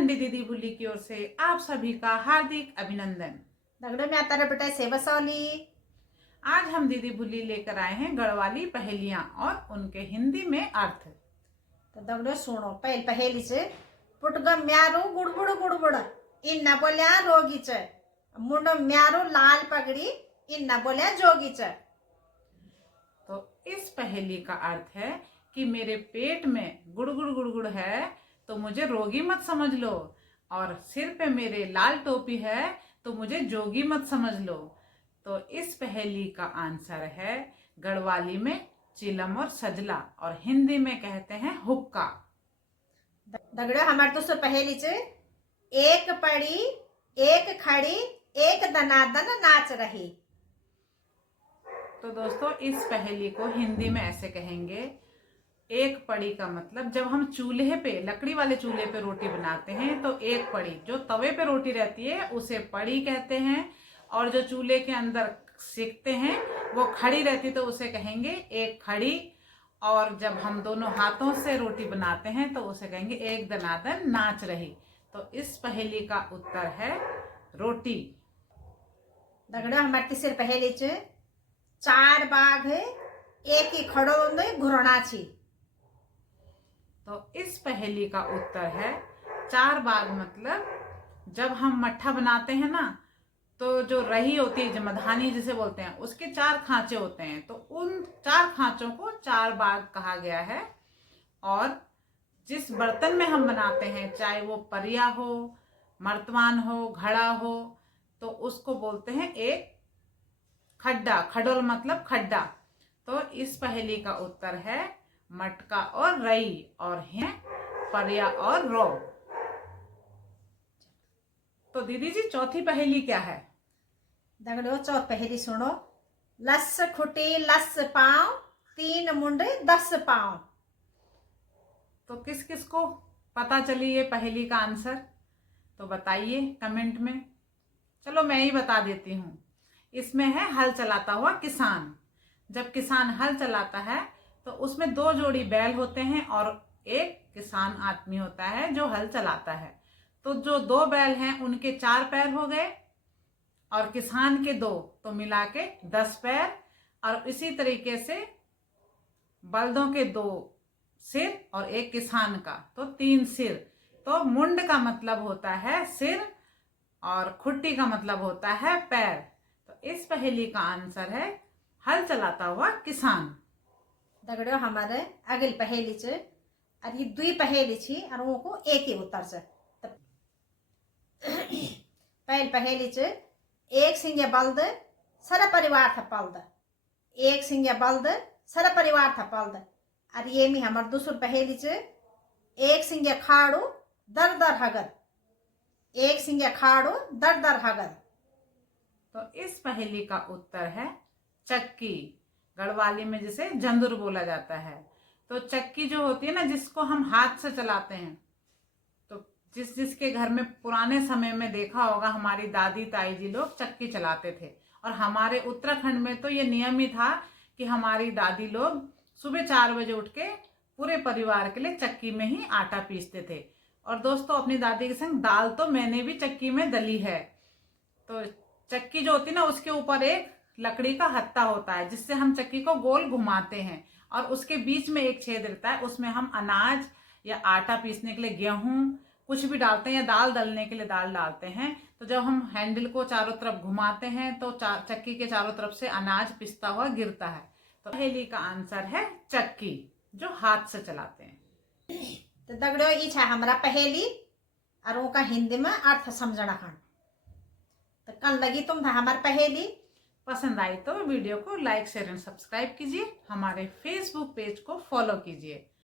उत्तराखंडी दीदी भुल्ली की ओर से आप सभी का हार्दिक अभिनंदन। दगड़ियों मैं तारा बेटा से बसौली। आज हम दीदी भुल्ली लेकर आए हैं गढ़वाली पहेलियां और उनके हिंदी में अर्थ। तो दगड़ियों सुनो पहल पहेली से पुटगम म्यारू गुड़बुड़ गुड़बुड़ इन न बोलिया रोगी च मुंडो म्यारू लाल पगड़ी इन न बोलिया जोगी च। तो इस पहेली का अर्थ है कि मेरे पेट में गुड़गुड़ गुड़गुड़ है तो मुझे रोगी मत समझ लो, और सिर पे मेरे लाल टोपी है तो मुझे जोगी मत समझ लो। तो इस पहेली का आंसर है गढ़वाली में चिलम और सजला, और हिंदी में कहते हैं हुक्का। दगड़ियों हमारे तो पहेली च एक पड़ी एक खड़ी एक दनादन नाच रही। तो दोस्तों इस पहेली को हिंदी में ऐसे कहेंगे, एक पड़ी का मतलब जब हम चूल्हे पे, लकड़ी वाले चूल्हे पे रोटी बनाते हैं तो एक पड़ी जो तवे पे रोटी रहती है उसे पड़ी कहते हैं, और जो चूल्हे के अंदर सेकते हैं वो खड़ी रहती तो उसे कहेंगे एक खड़ी, और जब हम दोनों हाथों से रोटी बनाते हैं तो उसे कहेंगे एक दनादन नाच रही। तो इस पहेली का उत्तर है रोटी। दगड़ियों हमारे तीसरी पहेली च चार बाघ एक ही खड़ो घुरना छी। तो इस पहेली का उत्तर है चार बाग, मतलब जब हम मट्ठा बनाते हैं ना तो जो रही होती है, जो मधानी जिसे बोलते हैं, उसके चार खांचे होते हैं, तो उन चार खांचों को चार बाग कहा गया है। और जिस बर्तन में हम बनाते हैं, चाहे वो परिया हो, मर्तमान हो, घड़ा हो, तो उसको बोलते हैं एक खड्डा। खडोल मतलब खड्डा। तो इस पहेली का उत्तर है मटका और रई, और हैं परिया और रो। तो दीदी जी चौथी पहेली क्या है? दगड़ियों चौथ पहेली सुनो। लस खुटी लस पाँव तीन मुंड 10 पाँव। तो किस किस को पता चली ये पहेली का आंसर? तो बताइए कमेंट में। चलो मैं ही बता देती हूँ। इसमें है हल चलाता हुआ किसान। जब किसान हल चलाता है तो उसमें दो जोड़ी बैल होते हैं और एक किसान आदमी होता है जो हल चलाता है। तो जो दो बैल हैं उनके 4 पैर हो गए, और किसान के 2, तो मिला के 10 पैर। और इसी तरीके से बलदों के 2 सिर और एक किसान का, तो 3 सिर। तो मुंड का मतलब होता है सिर और खुट्टी का मतलब होता है पैर। तो इस पहेली का आंसर है हल चलाता हुआ किसान। दगड़ियों हमारे अगली पहेली च और ये दुई पहेली छी और वो को एक ही उत्तर च। पहली पहेली च एक सिंह बल्द सारा परिवार था पल्द। एक सिंह बल्द सारा परिवार था पल्द। और ये में हमार दूसरी पहेली च एक सिंह खाड़ू दर दर हगद। एक सिंह खाड़ू दर दर हगद। तो इस पहेली का उत्तर है चक्की। गढ़वाली में जिसे जंदुर बोला जाता है। तो चक्की जो होती है ना, जिसको हम हाथ से चलाते हैं, तो जिसके घर में पुराने समय में देखा होगा, हमारी दादी ताई जी लोग चक्की चलाते थे। और हमारे उत्तराखंड में तो ये नियम ही था कि हमारी दादी लोग सुबह 4 बजे उठ के पूरे परिवार के लिए चक्की में ही आटा पीसते थे। और दोस्तों अपनी दादी के संग दाल तो मैंने भी चक्की में दली है। तो चक्की जो होती है ना, उसके ऊपर एक लकड़ी का हत्था होता है जिससे हम चक्की को गोल घुमाते हैं, और उसके बीच में एक छेद रहता है, उसमें हम अनाज या आटा पीसने के लिए गेहूं कुछ भी डालते हैं, या दाल दलने के लिए दाल डालते हैं। तो जब हम हैंडल को चारों तरफ घुमाते हैं तो चक्की के चारों तरफ से अनाज पिसता हुआ गिरता है। तो पहेली का आंसर है चक्की, जो हाथ से चलाते हैं। तो दगड़ियों ई छा हमारा पहेली और वो का हिंदी में अर्थ समझना खान। तो कल लगी तुम था हमारी पहेली पसंद आई तो वीडियो को लाइक शेयर एंड सब्सक्राइब कीजिए। हमारे फेसबुक पेज को फॉलो कीजिए।